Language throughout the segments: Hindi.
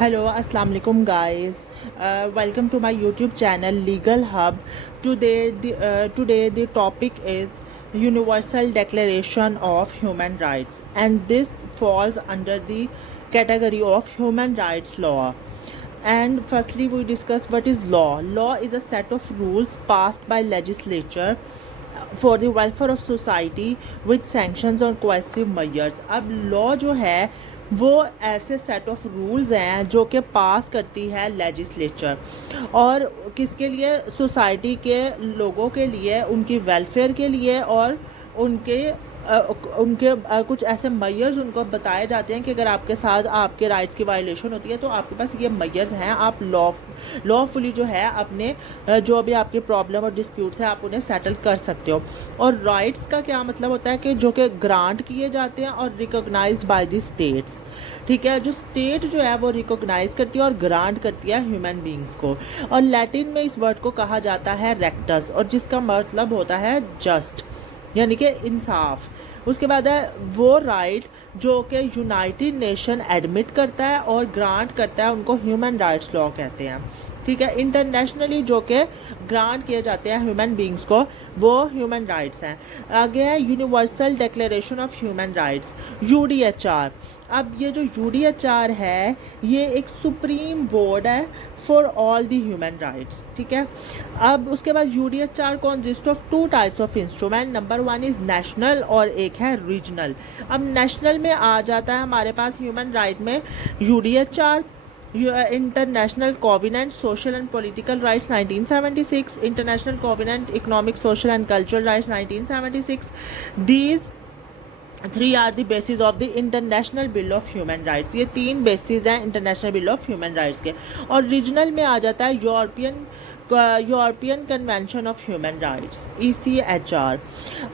Hello, Assalamu alaikum, guys. Welcome to my YouTube channel Legal Hub. Today the topic is Universal Declaration of Human Rights, and this falls under the category of human rights law. And firstly, we discuss what is law. Law is a set of rules passed by legislature for the welfare of society with sanctions और coercive measures. अब law जो है वो ऐसे सेट ऑफ रूल्स हैं जो कि पास करती है लेजिस्लेचर, और किसके लिए? सोसाइटी के लोगों के लिए, उनकी वेलफेयर के लिए, और उनके कुछ ऐसे मेजर्स उनको बताए जाते हैं कि अगर आपके साथ आपके राइट्स की वायलेशन होती है तो आपके पास ये मेजर्स हैं, आप लॉफुली जो है अपने जो भी आपके प्रॉब्लम और डिस्प्यूट्स हैं आप उन्हें सेटल कर सकते हो। और राइट्स का क्या मतलब होता है कि जो कि ग्रांट किए जाते हैं और रिकॉग्नाइज्ड बाय द स्टेट्स। ठीक है, जो स्टेट जो है वो रिकॉग्नाइज करती है और ग्रांट करती है ह्यूमन बींग्स को। और लैटिन में इस वर्ड को कहा जाता है रेक्टस, और जिसका मतलब होता है जस्ट, यानी कि इंसाफ। उसके बाद है वो राइट जो कि यूनाइटेड नेशन एडमिट करता है और ग्रांट करता है, उनको ह्यूमन राइट्स लॉ कहते हैं। ठीक है, इंटरनेशनली जो कि ग्रांट किए जाते हैं ह्यूमन बींग्स को, वो ह्यूमन राइट्स हैं। आगे है universal declaration of human rights, UDHR. अब ये जो यूडीएचआर है ये एक सुप्रीम बोर्ड है for all the human rights. ठीक है, अब उसके बाद UDHR consist of two types of instrument. Number one is national और एक है रीजनल। अब नेशनल में आ जाता है हमारे पास ह्यूमन राइट में UDHR, international covenant social and political rights 1976, international covenant economic social and cultural rights 1976। These three are the basis of the international bill of human rights. ये तीन बेसिस हैं international bill of human rights के। और रीजनल में आ जाता है European convention of human rights, ECHR।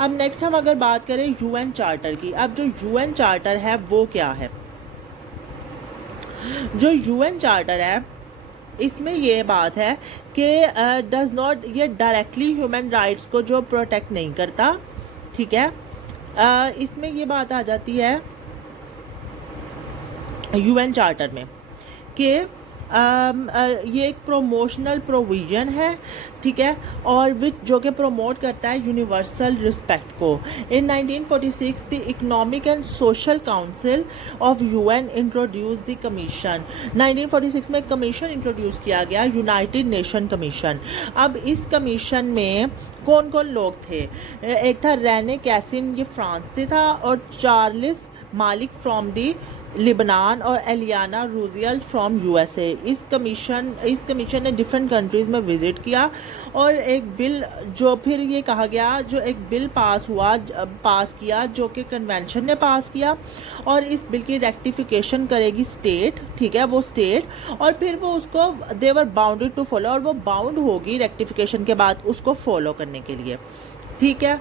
अब नेक्स्ट हम अगर बात करें यूएन चार्टर की। अब जो यूएन चार्टर है वो क्या है? जो यूएन चार्टर है इसमें ये बात है कि डज नॉट, ये डायरेक्टली ह्यूमन राइट्स को जो प्रोटेक्ट नहीं करता। ठीक है, इसमें ये बात आ जाती है यूएन चार्टर में कि ये एक प्रोमोशनल प्रोविज़न है। ठीक है, और विच जो कि प्रमोट करता है यूनिवर्सल रिस्पेक्ट को। इन 1946 the economic and social council of UN introduce the commission. 1946 में कमीशन इंट्रोड्यूस किया गया, यूनाइटेड नेशन कमीशन। अब इस कमीशन में कौन कौन लोग थे? एक था रेने कैसिन, ये फ्रांस से था, और चार्ल्स मालिक फ्रॉम दी लिबनान, और एलियाना रूजवेल्ट फ्रॉम यूएसए। इस कमीशन ने डिफरेंट कंट्रीज़ में विज़िट किया, और एक बिल जो फिर ये कहा गया, जो एक बिल पास किया जो कि कन्वेंशन ने पास किया, और इस बिल की रेक्टिफिकेशन करेगी स्टेट। ठीक है, वो स्टेट, और फिर वो उसको दे वर बाउंडेड टू फॉलो, और वो बाउंड होगी रेक्टिफिकेशन के बाद उसको फॉलो करने के लिए। ठीक है,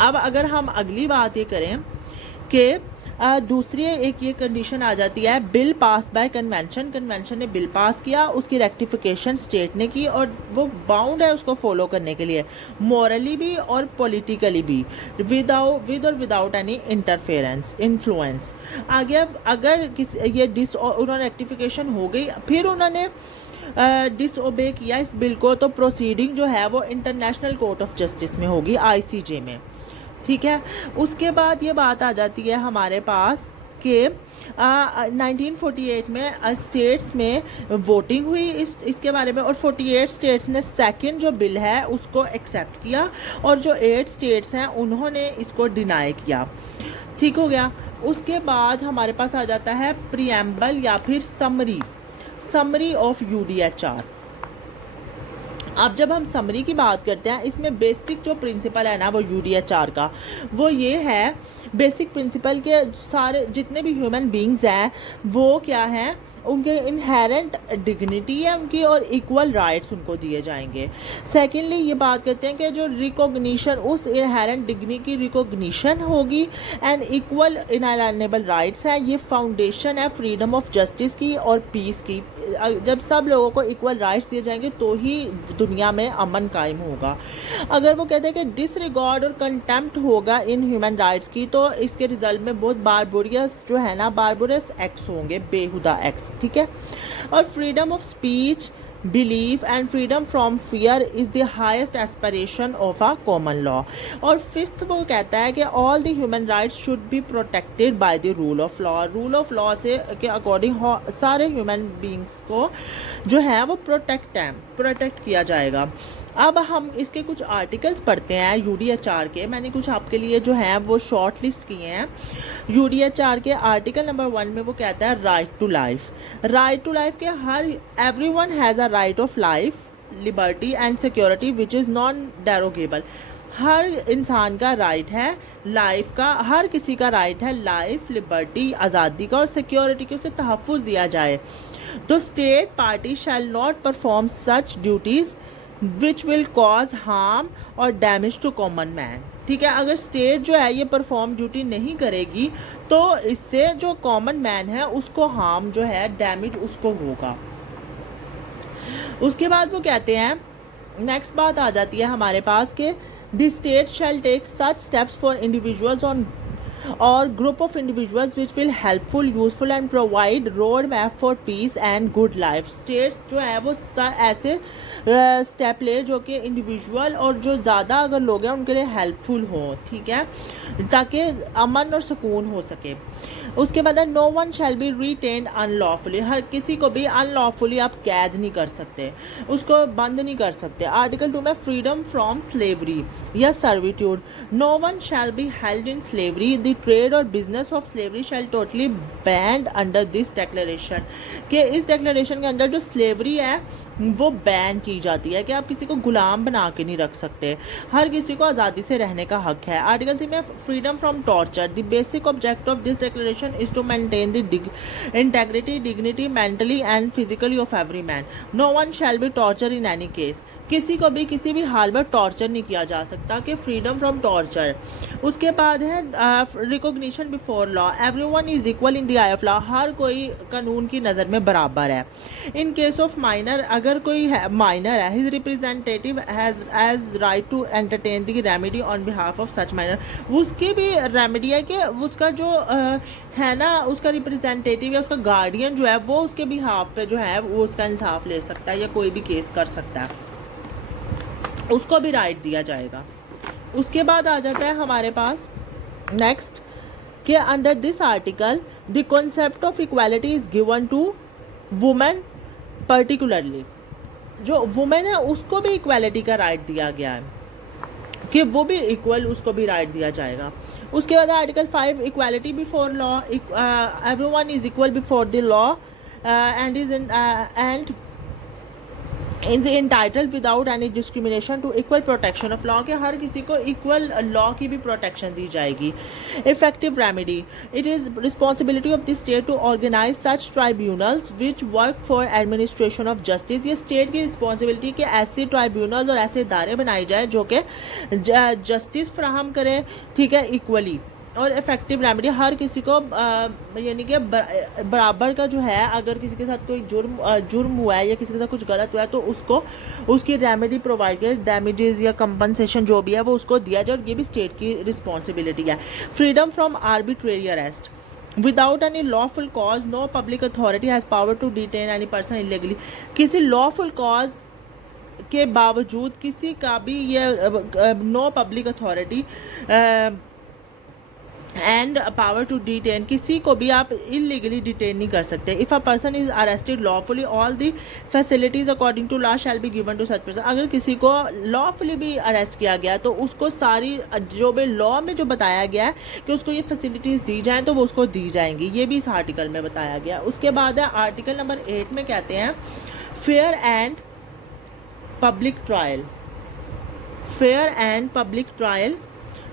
अब अगर हम अगली बात ये करें कि दूसरी एक ये कंडीशन आ जाती है bill pass bye convention. Convention ने बिल पास किया, उसकी रेक्टिफिकेशन स्टेट ने की, और वो बाउंड है उसको फॉलो करने के लिए, मॉरली भी और पॉलिटिकली भी, विद और विदाउट एनी इंटरफेरेंस इन्फ्लुएंस। आगे अगर ये उन्होंने रेक्टिफिकेशन हो गई, फिर उन्होंने डिसओबे किया इस बिल को, तो प्रोसीडिंग जो है वो इंटरनेशनल कोर्ट ऑफ जस्टिस में होगी, ICJ में। ठीक है, उसके बाद ये बात आ जाती है हमारे पास कि 1948 में स्टेट्स में वोटिंग हुई इसके बारे में, और 48 स्टेट्स ने सेकंड जो बिल है उसको एक्सेप्ट किया, और जो 8 स्टेट्स हैं उन्होंने इसको डिनाई किया। ठीक हो गया। उसके बाद हमारे पास आ जाता है प्रीएम्बल या फिर समरी ऑफ UDHR। अब जब हम समरी की बात करते हैं, इसमें बेसिक जो प्रिंसिपल है ना वो UDHR का, वो ये है बेसिक प्रिंसिपल के सारे जितने भी ह्यूमन बींग्स हैं वो क्या हैं, उनके इनहेरेंट डिग्निटी है उनकी और इक्वल राइट्स उनको दिए जाएंगे। सेकेंडली ये बात करते हैं कि जो रिकॉग्निशन उस इनहेरेंट डिग्निटी की रिकॉग्निशन होगी एंड इक्वल इनएलिएनेबल राइट्स है, ये फाउंडेशन है फ्रीडम ऑफ जस्टिस की और पीस की। जब सब लोगों को इक्वल राइट्स दिए जाएंगे तो ही दुनिया में अमन कायम होगा। अगर वो कहते हैं कि डिसरिगार्ड और कंटेम्प्ट होगा इन ह्यूमन राइट्स की, तो इसके रिजल्ट में बहुत बारबोरियस जो है ना, बारबोरियस एक्ट्स होंगे, बेहुदा एक्ट्स, ठीक है। और freedom of speech, belief and freedom from fear is the highest aspiration of a common law. और फिफ्थ वो कहता है कि all the human rights should be protected by the rule of law. Rule of law से के अकॉर्डिंग सारे ह्यूमन बींग्स को जो है वो प्रोटेक्ट किया जाएगा। अब हम इसके कुछ आर्टिकल्स पढ़ते हैं यूडीएचआर के। मैंने कुछ आपके लिए जो हैं वो शॉर्ट लिस्ट किए हैं। यूडीएचआर के आर्टिकल नंबर 1 में वो कहता है right to life. Right to life के हर everyone has a right of life, liberty and security which is non derogable. हर इंसान का राइट है लाइफ का, हर किसी का राइट है लाइफ, लिबर्टी, आज़ादी का और सिक्योरिटी के, उसे तहफ़्फ़ुज़ दिया जाए। तो state party shall not perform such duties which will cause harm और डैमेज टू कॉमन मैन। ठीक है, अगर स्टेट जो है ये परफॉर्म ड्यूटी नहीं करेगी तो इससे जो कॉमन मैन है उसको हार्म जो है, डैमेज उसको होगा। उसके बाद वो कहते हैं, नेक्स्ट बात आ जाती है हमारे पास कि the state shall take such steps for individuals on और group of individuals which will helpful, useful and provide road map for peace and good life. States जो है वो ऐसे स्टेप ले जो कि इंडिविजुअल और जो ज़्यादा अगर लोग हैं उनके लिए हेल्पफुल हो, ठीक है, ताकि अमन और सुकून हो सके। उसके बाद no one shall be retained unlawfully. हर किसी को भी अनलॉफुली आप कैद नहीं कर सकते, उसको बंद नहीं कर सकते। आर्टिकल 2 में फ्रीडम फ्रॉम स्लेवरी या servitude. No one shall be held in slavery, the trade और business of slavery shall totally banned under this declaration. कि इस डिक्लेरेशन के अंदर जो स्लेवरी है वो बैन की जाती है कि आप किसी को गुलाम बना के नहीं रख सकते, हर किसी को आज़ादी से रहने का हक है। आर्टिकल 3 में freedom from torture. The basic object of this declaration is to maintain the integrity, dignity mentally and physically of every man. No one shall be torture in any case. किसी को भी किसी भी हाल में टॉर्चर नहीं किया जा सकता, कि फ्रीडम फ्रॉम टॉर्चर। उसके बाद है recognition before law. Everyone is equal in the eye of law. हर कोई कानून की नज़र में बराबर है। इन केस ऑफ माइनर, अगर कोई माइनर है, his representative has right to entertain the remedy on behalf of such minor. उसकी भी रेमेडी है कि उसका जो है ना, उसका रिप्रेजेंटेटिव या उसका गार्डियन जो है वो उसके बिहाफ पे जो है वो उसका इंसाफ ले सकता है या कोई भी केस कर सकता है, उसको भी राइट दिया जाएगा। उसके बाद आ जाता है हमारे पास नेक्स्ट कि under this article the concept of equality is given to women particularly. जो वुमेन है उसको भी इक्वालिटी का राइट दिया गया है कि वो भी इक्वल, उसको भी राइट दिया जाएगा। उसके बाद article 5 equality before law. Everyone is equal before the law and is and in the entitle without any discrimination to equal protection of law. के हर किसी को इक्वल लॉ की भी प्रोटेक्शन दी जाएगी। Effective remedy. It is responsibility of the state to organise such tribunals which work for administration of justice. ये स्टेट की रिस्पॉन्सिबिलिटी कि ऐसे ट्राइब्यूनल्स और ऐसे इदारे बनाए जाए जो कि जस्टिस फ्राहम करें, ठीक है, इक्वली। और इफेक्टिव रेमेडी, हर किसी को यानी कि बराबर का जो है, अगर किसी के साथ कोई जुर्म हुआ है या किसी के साथ कुछ गलत हुआ है तो उसको उसकी रेमेडी प्रोवाइड करे, डैमेजेस या कंपनसेशन जो भी है वो उसको दिया जाए, और ये भी स्टेट की रिस्पॉन्सिबिलिटी है। Freedom from arbitrary arrest. Without any lawful cause no public authority has power to detain any person illegally. किसी लॉफुल कॉज के बावजूद किसी का भी ये no public authority and power to detain, किसी को भी आप इलीगली डिटेन नहीं कर सकते। If a person is arrested lawfully all the facilities according to law shall be given to such person. अगर किसी को लॉफुली भी अरेस्ट किया गया तो उसको सारी जो भी लॉ में जो बताया गया है कि उसको ये फैसिलिटीज़ दी जाएँ तो वो उसको दी जाएंगी, ये भी इस आर्टिकल में बताया गया। उसके बाद है आर्टिकल नंबर 8 में कहते हैं fair and public trial. Fair and public trial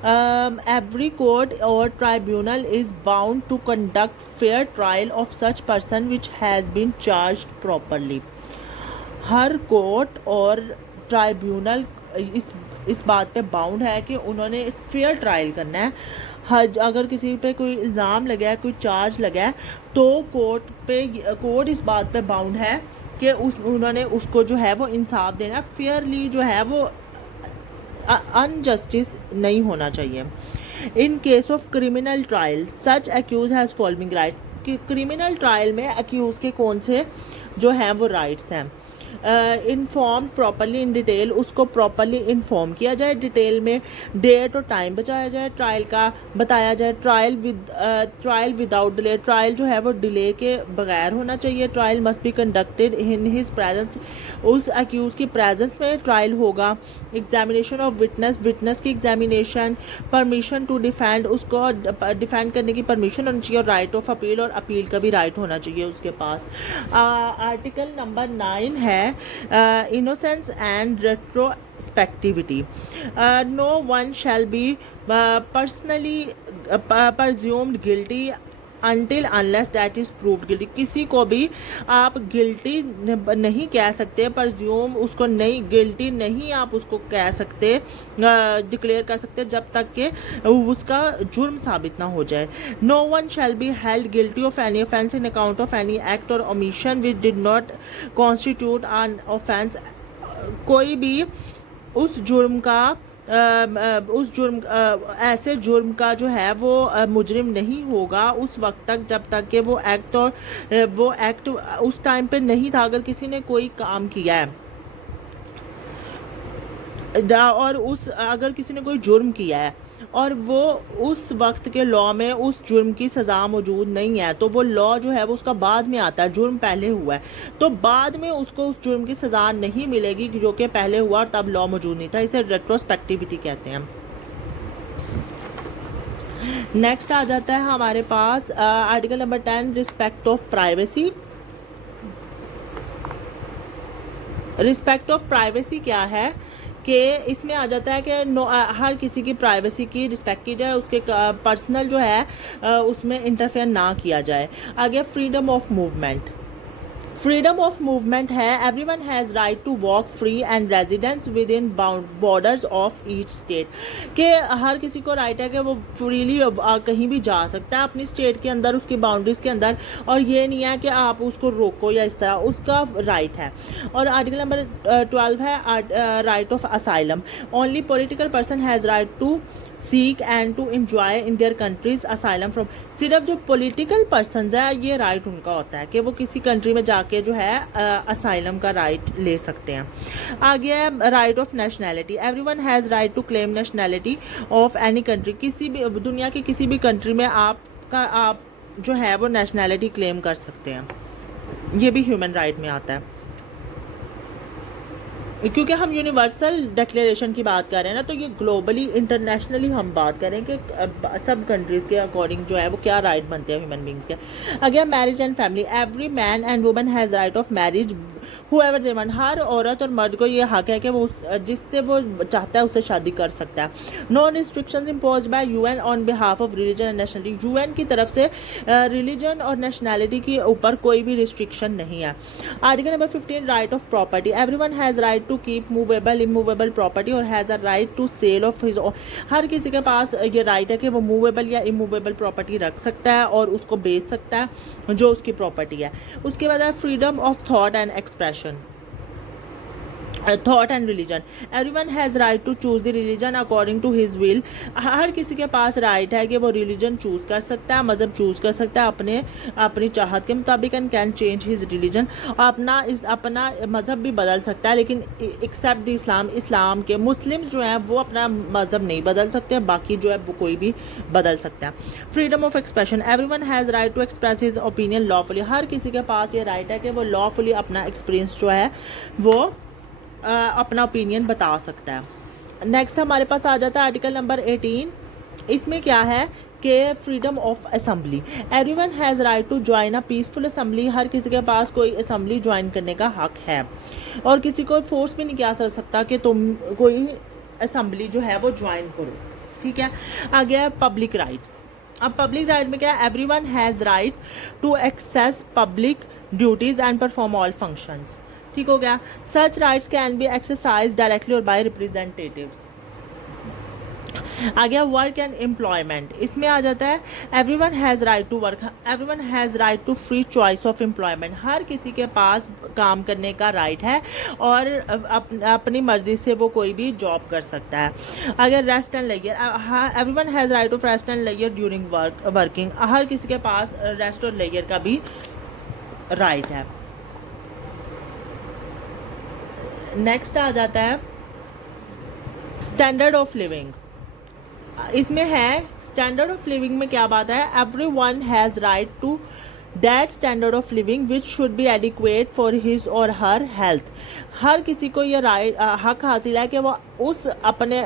Every court or tribunal is bound to conduct fair trial of such person which has been charged properly. Her court और ट्राइब्यूनल इस बात पे बाउंड है कि उन्होंने एक फेयर ट्रायल करना है. हर अगर किसी पे कोई इल्ज़ाम लगा है, कोई चार्ज लगा है, तो कोर्ट इस बात पे बाउंड है कि उन्होंने उसको जो है वो इंसाफ देना है. फेयरली जो है वो अनजस्टिस नहीं होना चाहिए. In case of criminal trial such accused has following rights. कि क्रिमिनल ट्रायल में एक्यूज के कौन से जो हैं वो राइट्स हैं. इन्फॉर्म प्रॉपरली इन डिटेल, उसको प्रॉपरली इन्फॉर्म किया जाए, डिटेल में डेट और टाइम बचाया जाए, ट्रायल का बताया जाए. ट्रायल विदाउट डिले, ट्रायल जो है वो डिले के बगैर होना चाहिए. Trial must be conducted in his presence, उस अक्यूज़ की प्रेजेंस में ट्रायल होगा. एग्जामिनेशन ऑफ विटनेस की एग्जामिनेशन. परमिशन टू डिफेंड, उसको डिफेंड करने की परमिशन होनी चाहिए. और राइट ऑफ अपील, और अपील का भी राइट होना चाहिए उसके पास. आर्टिकल नंबर 9 है innocence and retrospectivity. No one shall be personally presumed guilty until unless that is proved guilty. किसी को भी आप गिल्टी नहीं कह सकते, परज्यूम उसको नहीं गिल्टी नहीं आप उसको कह सकते, डिक्लेयर कर सकते जब तक कि उसका जुर्म साबित ना हो जाए. No one shall be held guilty of any offence in account of any act और omission which did not constitute an offence. कोई भी उस जुर्म का ऐसे जुर्म का जो है वो मुजरिम नहीं होगा उस वक्त तक जब तक कि वो एक्ट उस टाइम पे नहीं था. अगर किसी ने कोई काम किया है और अगर किसी ने कोई जुर्म किया है और वो उस वक्त के लॉ में उस जुर्म की सज़ा मौजूद नहीं है, तो वो लॉ जो है वो उसका बाद में आता है. जुर्म पहले हुआ है तो बाद में उसको उस जुर्म की सज़ा नहीं मिलेगी जो कि पहले हुआ और तब लॉ मौजूद नहीं था. इसे रेट्रोस्पेक्टिविटी कहते हैं. नेक्स्ट आ जाता है हमारे पास article number 10 respect of privacy. Respect of privacy क्या है कि इसमें आ जाता है कि हर किसी की प्राइवेसी की रिस्पेक्ट की जाए, उसके पर्सनल जो है उसमें इंटरफेयर ना किया जाए. आगे freedom of movement. Freedom of movement है everyone has right to walk free and residence within borders of each state. कि हर किसी को राइट है कि वो फ्रीली कहीं भी जा सकता है अपनी स्टेट के अंदर, उसकी बाउंड्रीज के अंदर, और ये नहीं है कि आप उसको रोको या इस तरह, उसका राइट है. और आर्टिकल नंबर 12 है right of asylum. Only political person has right to seek and to enjoy in their countries asylum from. सिर्फ जो पॉलिटिकल पर्सनस है ये राइट उनका होता है कि वो किसी कंट्री में जाके जो है असाइलम का राइट ले सकते हैं. आगे है right of nationality. Everyone has right to claim nationality of any country. किसी भी दुनिया की किसी भी कंट्री में आप जो है वो नेशनैलिटी क्लेम कर सकते हैं. ये भी ह्यूमन राइट में आता है. क्योंकि हम यूनिवर्सल डिक्लेरेशन की बात कर रहे हैं ना, तो ये ग्लोबली इंटरनेशनली हम बात करें कि सब कंट्रीज़ के अकॉर्डिंग जो है वो क्या राइट बनते हैं ह्यूमन बींग्स के. Again marriage and family. Every man and woman has right of marriage whoever they want. हर औरत और मर्द को ये हक है कि वो जिससे वो चाहता है उससे शादी कर सकता है. No restrictions imposed by UN on behalf of religion and nationality. UN की तरफ से रिलीजन और नेशनैलिटी के ऊपर कोई भी रिस्ट्रिक्शन नहीं है. Article number 15 right of property. Everyone has right to keep movable immovable property और has a right to sell of his. हर किसी के पास ये राइट है कि वो मूवेबल या इमूवेबल प्रॉपर्टी रख सकता है और उसको बेच सकता है जो उसकी प्रॉपर्टी है. उसके बाद है freedom of thought and expression. Thought and religion. Everyone has right to choose the religion according to his will. हर किसी के पास राइट है कि वो रिलीजन चूज़ कर सकता है, मज़हब चूज़ कर सकता है अपनी चाहत के मुताबिक. And can change his religion. अपना मज़हब भी बदल सकता है, लेकिन एक्सेप्ट द इस्लाम के मुस्लिम जो हैं वो अपना मज़हब नहीं बदल सकते, बाकी जो है वो कोई भी बदल सकता है. Freedom of expression. Everyone has right to express his opinion lawfully. हर किसी के पास ये राइट है कि वो लॉफुली अपना एक्सपीरियंस जो है वो अपना ओपिनियन बता सकता है. नेक्स्ट हमारे पास आ जाता है आर्टिकल नंबर 18. इसमें क्या है कि freedom of assembly. Everyone has right to join a peaceful assembly. हर किसी के पास कोई असेंबली ज्वाइन करने का हक है और किसी को फोर्स भी नहीं किया जा सकता कि तुम कोई असेंबली जो है वो ज्वाइन करो. ठीक है। आगे है पब्लिक राइट्स। अब पब्लिक राइट में क्या है, everyone has right to access public duties and perform all functions. ठीक हो गया। Such rights can be exercise directly और बाय रिप्रेजेंटेटिव्स। आ गया वर्क एंड एम्प्लॉयमेंट। इसमें आ जाता है everyone has right to work, everyone has right to free choice of employment. हर किसी के पास काम करने का राइट है और अपनी मर्ज़ी से वो कोई भी जॉब कर सकता है। अगर rest and leisure, everyone has right to rest and leisure during working. हर किसी के पास रेस्ट और लेजर का भी राइट है। नेक्स्ट आ जाता है स्टैंडर्ड ऑफ लिविंग। इसमें है स्टैंडर्ड ऑफ लिविंग में क्या बात है, everyone has right to that standard of living which should be adequate for his और हर हेल्थ। हर किसी को ये राइट हक हासिल है कि वो उस अपने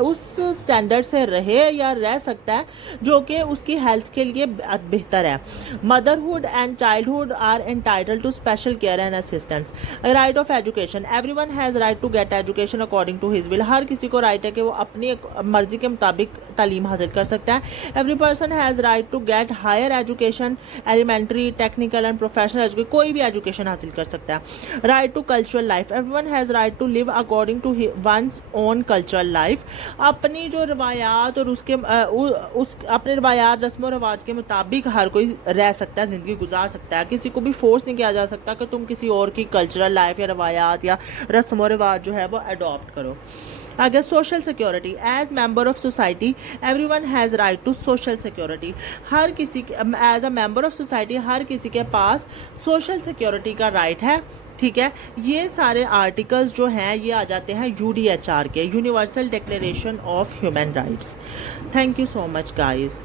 उस स्टैंडर्ड से रहे या रह सकता है जो कि उसकी हेल्थ के लिए बेहतर है। Motherhood and childhood are entitled to special care and assistance. Right of education, everyone has right to get education according to his will. हर किसी को राइट है कि वो अपनी मर्जी के मुताबिक तालीम हासिल कर सकता है। Every person has right to get higher education, elementary, technical and professional education, कोई भी एजुकेशन हासिल कर सकता है। Right to cultural life, everyone has right to live according to one's own cultural life. अपनी जो रवायात और उसके अपने रवायात रस्म व रवाज के मुताबिक हर कोई रह सकता है, ज़िंदगी गुजार सकता है। किसी को भी फोर्स नहीं किया जा सकता कि तुम किसी और की कल्चरल लाइफ या रवायात या रस्म व रवाज जो है वो अडॉप्ट करो। अगर social security, as member of society everyone has right to social security. हर किसी as a member of society हर किसी के पास सोशल सिक्योरिटी का राइट है। ठीक है। ये सारे आर्टिकल्स जो हैं ये आ जाते हैं यूडीएचआर के, universal declaration of human rights. Thank you so much guys.